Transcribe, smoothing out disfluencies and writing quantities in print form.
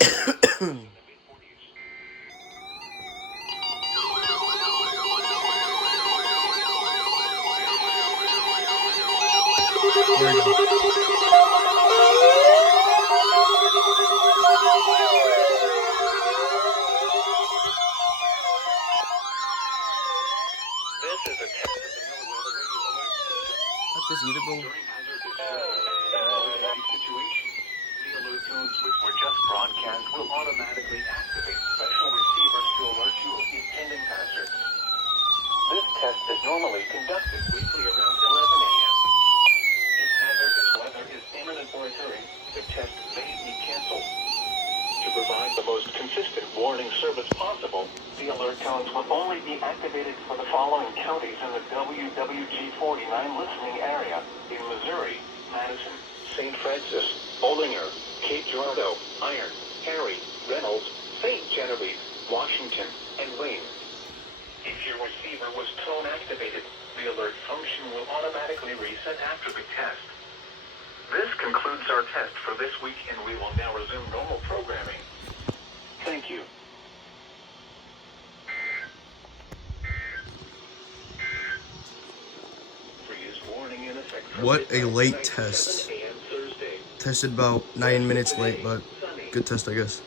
There we go. Not this either, bro. The alert tones which were just broadcast will automatically activate special receivers to alert you of impending hazards. This test is normally conducted weekly around 11 a.m. If hazardous weather is imminent or occurring, the test may be canceled. To provide the most consistent warning service possible, the alert tones will only be activated for the following counties in the WWG49 listening area in Missouri: Madison, St. Francis, Olinger, Cape Girardeau, Iron, Harry, Reynolds, St. Genevieve, Washington, and Wayne. If your receiver was tone activated, the alert function will automatically reset after the test. This concludes our test for this week, and we will now resume normal programming. Thank you. Freeze warning in effect from What a late midnight to test. 7 a.m. Thursday. Tested about 9 minutes late, but good test, I guess.